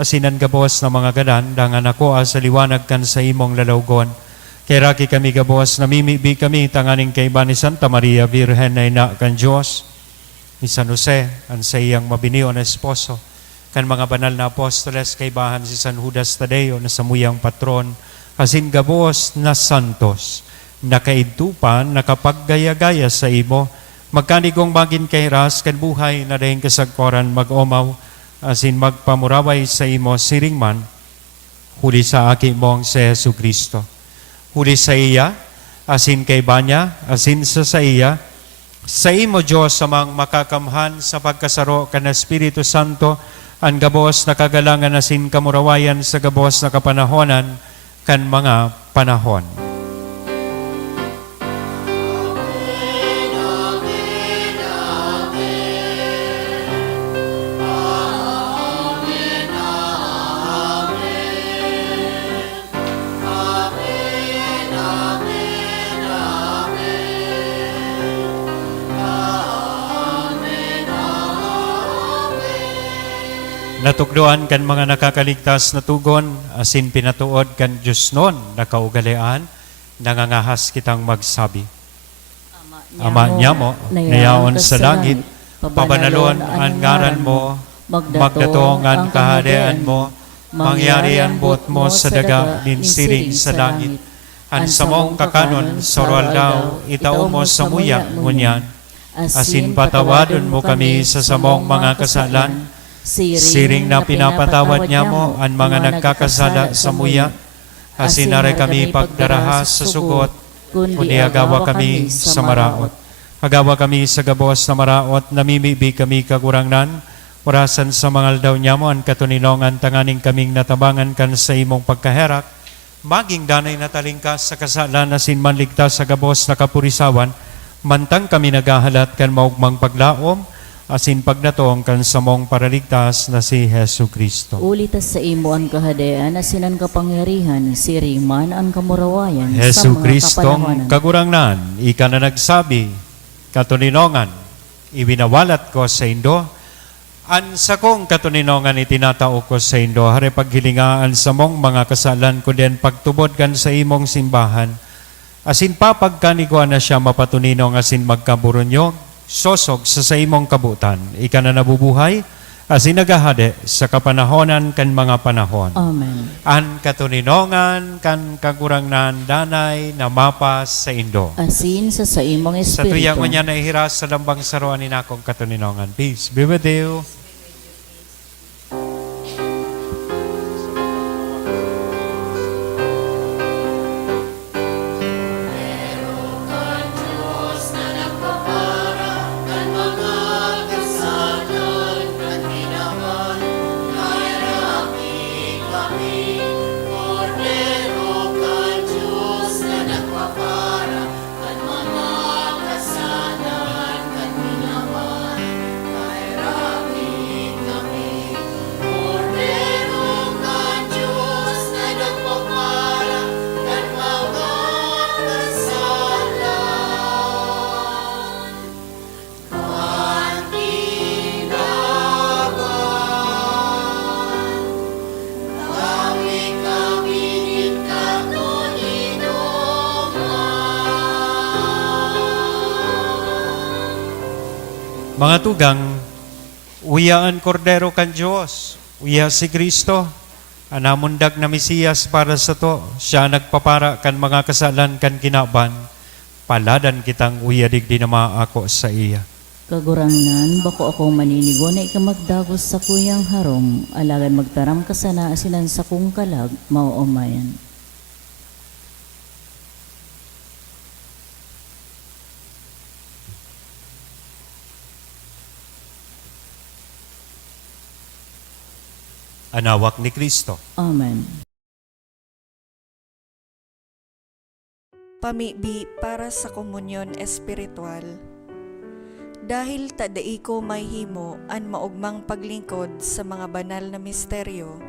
Asinan gabuas na mga gadan, dangan ako sa liwanag kan sa imong lalawgon. Kay raki kami gabuas, namimibi kami, tanganing kay ba ni Santa Maria, Virgen na ina kan Diyos, ni San Jose, ang sa iyang mabiniyo na esposo, kan mga banal na apostoles, kay bahan si San Judas Tadeo, na samuyang patron, asin gabuos na santos, nakaidtupan, nakapaggaya-gaya sa imo, magkanigong magin kay ras, kan buhay na dahing kasagkoran mag-omaw, asin magpamuraway sa imo siringman, huli sa aki mong si Jesu Kristo. Huli sa iya, asin kay banya, asin sa iya, sa imo Diyos samang makakamhan sa pagkasaro kan Espiritu Santo, ang gabos na kagalangan asin kamurawayan sa gabos na kapanahonan kan mga panahon. Natukdoan kan mga nakakaligtas na tugon, asin pinatuod kan Diyos nun, nakaugalian, nangangahas kitang magsabi. Ama niya mo, nayaon sa langit, pabanalon ang ngaran mo, magdatong ang kahadian mo, mangyari ang buot mo sa daga, ninsiring sa langit. Ang samong kakanon, sorwal daw, itao mo sa muyak, ngunyan. Asin patawadon mo kami sa samong mga kasalan, siring na pinapatawad niya mo ang mga nagkakasala sa muya, asinare kami pagdarahas sa sugot, kundi agawa kami sa maraot. Agawa kami sa gabos na maraot, namimibi kami kagurangnan, orasan sa mga aldaw niya mo, ang katuninongan tanganing kaming natabangan kan sa imong pagkaherak, maging danay na talingkas sa kasalan, asin manligtas sa gabos na kapurisawan, mantang kami nagahalat kan maugmang paglaom, asin pagdatong kan samong paraligtas na si Hesu Kristo. Ulitas sa imo ang kahadean, asin ang kapangyarihan, siring man ang kamurawayan, Hesu sa mga Kristong kapanahonan. kagurangnan, ika na nagsabi, katuninongan, ibinawalat ko sa Indo. An sa kong katuninongan itinatao ko sa Indo, hari paghilingaan sa mong mga kasalan ko din pagtubod kan sa imong simbahan. Asin papagkanikuan na siya mapatuninong asin magkaburunyog, sosog sa imong kabutan. Ika na nabubuhay, asin nagahade sa kapanahonan kan mga panahon. Amen. An katuninongan kan kagurang danay na mapas sa Indo. Asin sa imong Sa tuyang espiritu. mo niya naihiras sa lambang saruan ni nakong katuninongan. Peace be with you. Mga tugang, uyaan kordero kan Diyos, uya si Kristo, anamundag na Mesiyas para sa to, siya nagpapara kan mga kasalan kan kinaban, paladan kitang uya digdi na maako sa iya. Kagurangnan, bako ako maninigo na ikamagdagos sa kuyang harong, alagan magtaram ka sana asinan sa kong kalag, mauumayan. Anawak ni Kristo. Amen. Pamibi para sa komunyon espiritual. Dahil tadai ko may himo an maugmang paglingkod sa mga banal na misteryo,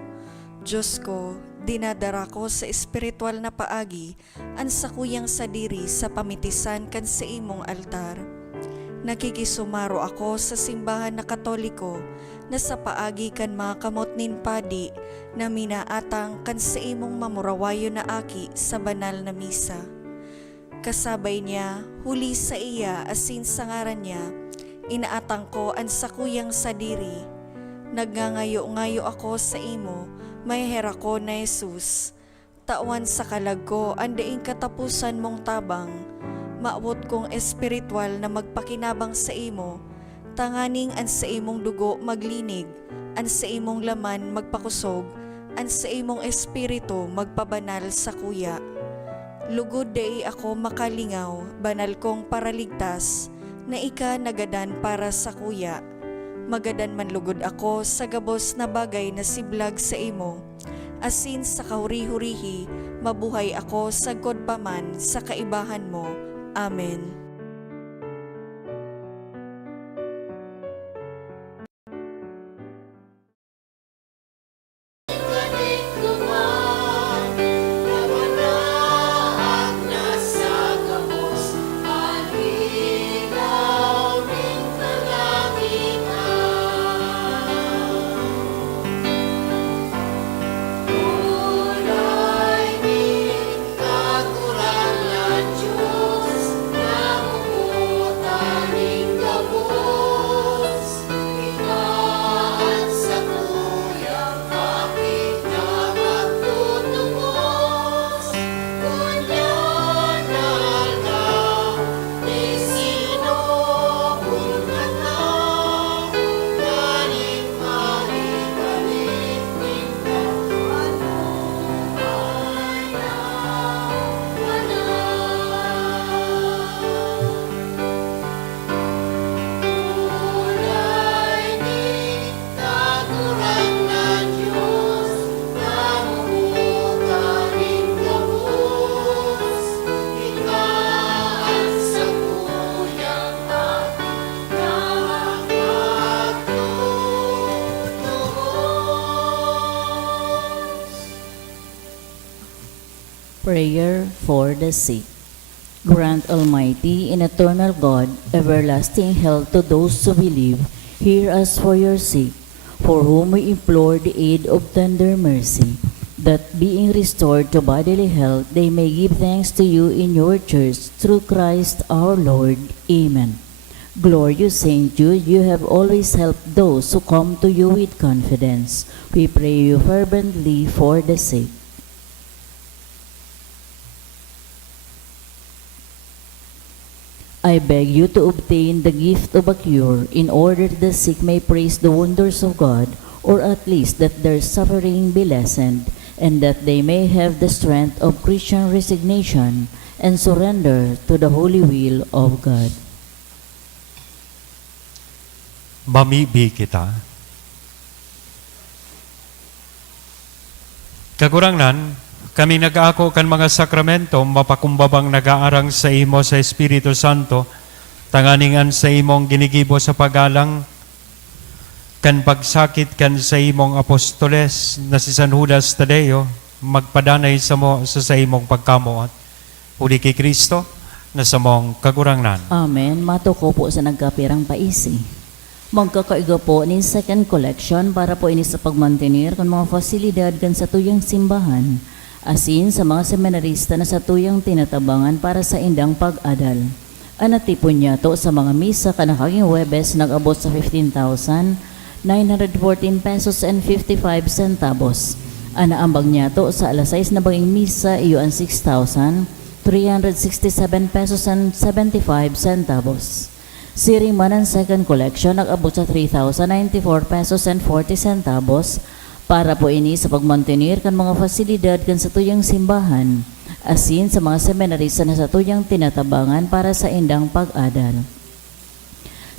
Diyos ko, dinadara ko sa espiritual na paagi an sakuyang sadiri sa pamitisan kan sa imong altar. Nakikisumaro ako sa simbahan na Katoliko na sa paagi kan mga kamot nin padi na minaatang kan sa imong mamurawayo na aki sa banal na misa. Kasabay niya, huli sa iya asin sa ngaran niya, inaatang ko ang sakuyang sadiri. Nagngangayo-ngayo ako sa imo, may hera ko na Jesus. Tawan sa kalag ko, andaing katapusan mong tabang. Maawot kong espiritual na magpakinabang sa imo, tanganing an sa imong dugo maglinig, an sa imong laman magpakusog, an sa imong espiritu magpabanal sa kuya. Lugod dai ako makalingaw, banal kong paraligtas, na ika nagadan para sa kuya. Magadan man lugod ako sa gabos na bagay na siblag sa imo, asin sa kahuri-hurihi, mabuhay ako sagkod paman sa kaibahan mo. Amen. Prayer for the sick. Grant, Almighty and eternal God, everlasting health to those who believe. Hear us for your sake, for whom we implore the aid of tender mercy, that being restored to bodily health, they may give thanks to you in your church, through Christ our Lord. Amen. Glorious Saint Jude, you have always helped those who come to you with confidence. We pray you fervently for the sake. I beg you to obtain the gift of a cure, in order that the sick may praise the wonders of God, or at least that their suffering be lessened, and that they may have the strength of Christian resignation and surrender to the holy will of God. Mamibi kita. Kagurangnan, kami nag-aako kan mga sakramento, mapakumbabang nag-aarang sa imo sa Espiritu Santo, tanganingan sa imong ginigibo sa pagalang, kan pagsakit kan sa imong apostoles na si San Judas Tadeo, magpadanay sa mo sa imong pagkamuot. Uli kay Kristo, na sa mong kagurangnan. Amen. Matuko po sa nagkapirang paisi. Magkakaiga po ni second collection para po ini sa pagmantenir ng mga fasilidad kan sa tuyang simbahan, asin sa mga seminarista na sa tuyang tinatabangan para sa indang pag-adal. Anatipon niya to sa mga misa kanakaging Webes nag-abot sa 15,914 pesos and 55 centavos. Anaambag niya to sa alas 6 na baging misa iyo ang 6,367 pesos and 75 centavos. Siriman ang second collection nag-abot sa 3,094 pesos and 40 centavos para po ini sa pagmantenir kan mga fasilidad kan sa tuyang simbahan, asin sa mga seminarista na sa tuyang tinatabangan para sa indang pag-adal.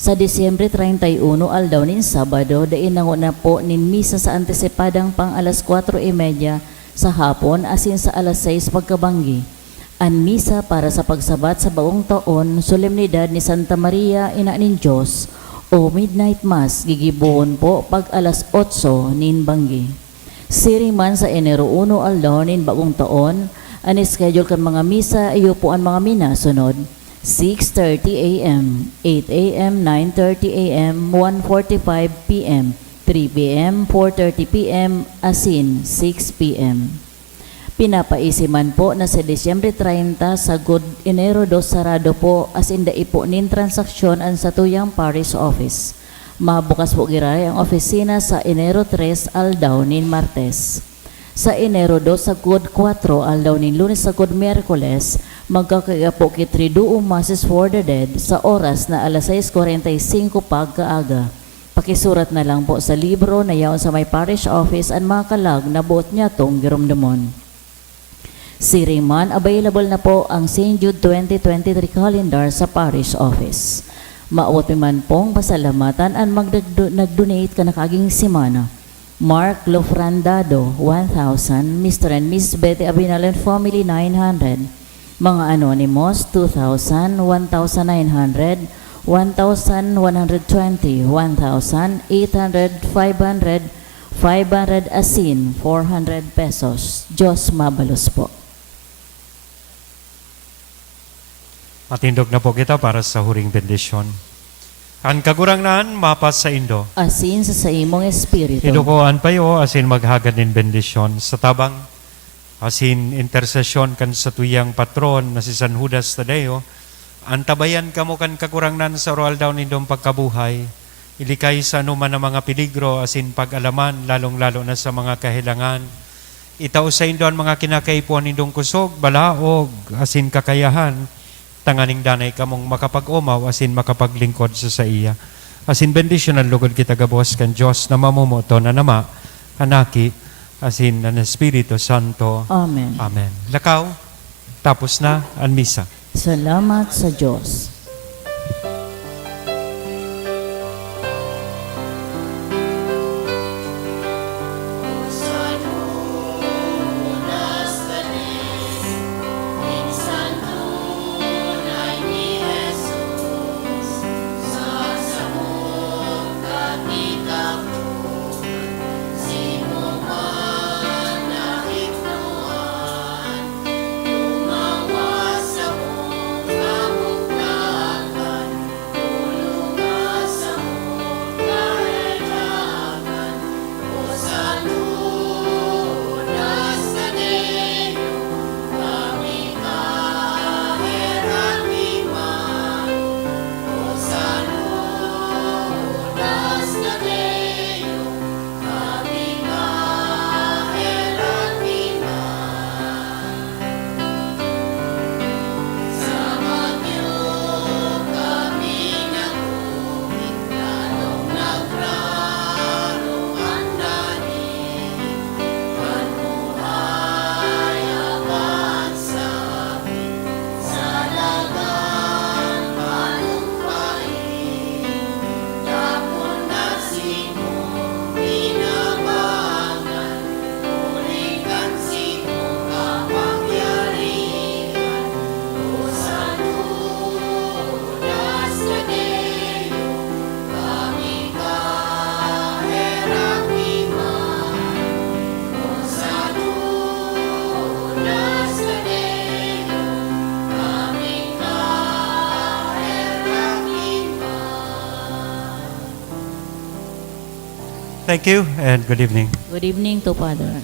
Sa Disyembre 31, aldaw nin Sabado, dain na po nin misa sa antisipadang pang alas 4:30 sa hapon, asin sa alas 6 pagkabanggi. An misa para sa pagsabat sa baong taon, solemnidad ni Santa Maria, Ina nin Diyos, o Midnight Mass, gigibuon po pag alas 8 nin banggi. Siriman sa Enero 1 aldaw nin bagong taon, an schedule kan mga misa, iyo po ang mga minasunod. 6:30 a.m., 8 a.m., 9:30 a.m., 1:45 p.m., 3 p.m., 4:30 p.m., asin 6 p.m. Pinapaisiman po na sa Disyembre 30 sa Good Enero 2 sarado po as in the ipo nin transaksyon ang sa tuyang parish office. Mabukas po giray ang opisina sa Enero 3 aldaw nin Martes. Sa Enero 2 sa Good 4 aldaw nin Lunes sa Good Miyerkules, magkakaiga po ki Triduum Masses for the Dead sa oras na alas 6:45 pagkaaga. Pakisurat na lang po sa libro na yaon sa may parish office ang mga kalag na buot niya tong girumdumon. Siriman, available na po ang St. Jude 2023 calendar sa parish office. Maawat man pong pasalamatan ang nag-donate ka na kaging simana. Mark Lofrandado, 1,000. Mr. and Miss Betty Abinal and Family, 900. Mga Anonymous, 2,000, 1,900, 1,120, 1,000, 800, 500, 500 asin, 400 pesos. Diyos mabalos po. Matindog na po kita para sa huring bendisyon. Ang kagurangnan, mapas sa Indo. Asin sa imong espiritu. Inukuan pa yo, asin maghagad din bendisyon sa tabang, asin intersesyon kan sa tuyang patron na si San Judas Tadeo, antabayan ka mo kan kagurangnan sa oral daw nindong pagkabuhay, ilikay sa anuman ng mga peligro, asin pag-alaman, lalong-lalo na sa mga kahilangan. Itaw sa Indo ang mga kinakaipuan nindong kusog, balaog, asin kakayahan, tanganing danay kamong makapag-umaw asin makapaglingkod sa iya. Asin bendisyon ang lugod kita gabos kan Diyos na mamumuto na nama, anaki, asin na Espiritu Santo. Amen. Amen. Lakaw, tapos na ang misa. Salamat sa Diyos. Thank you and good evening. Good evening to Father.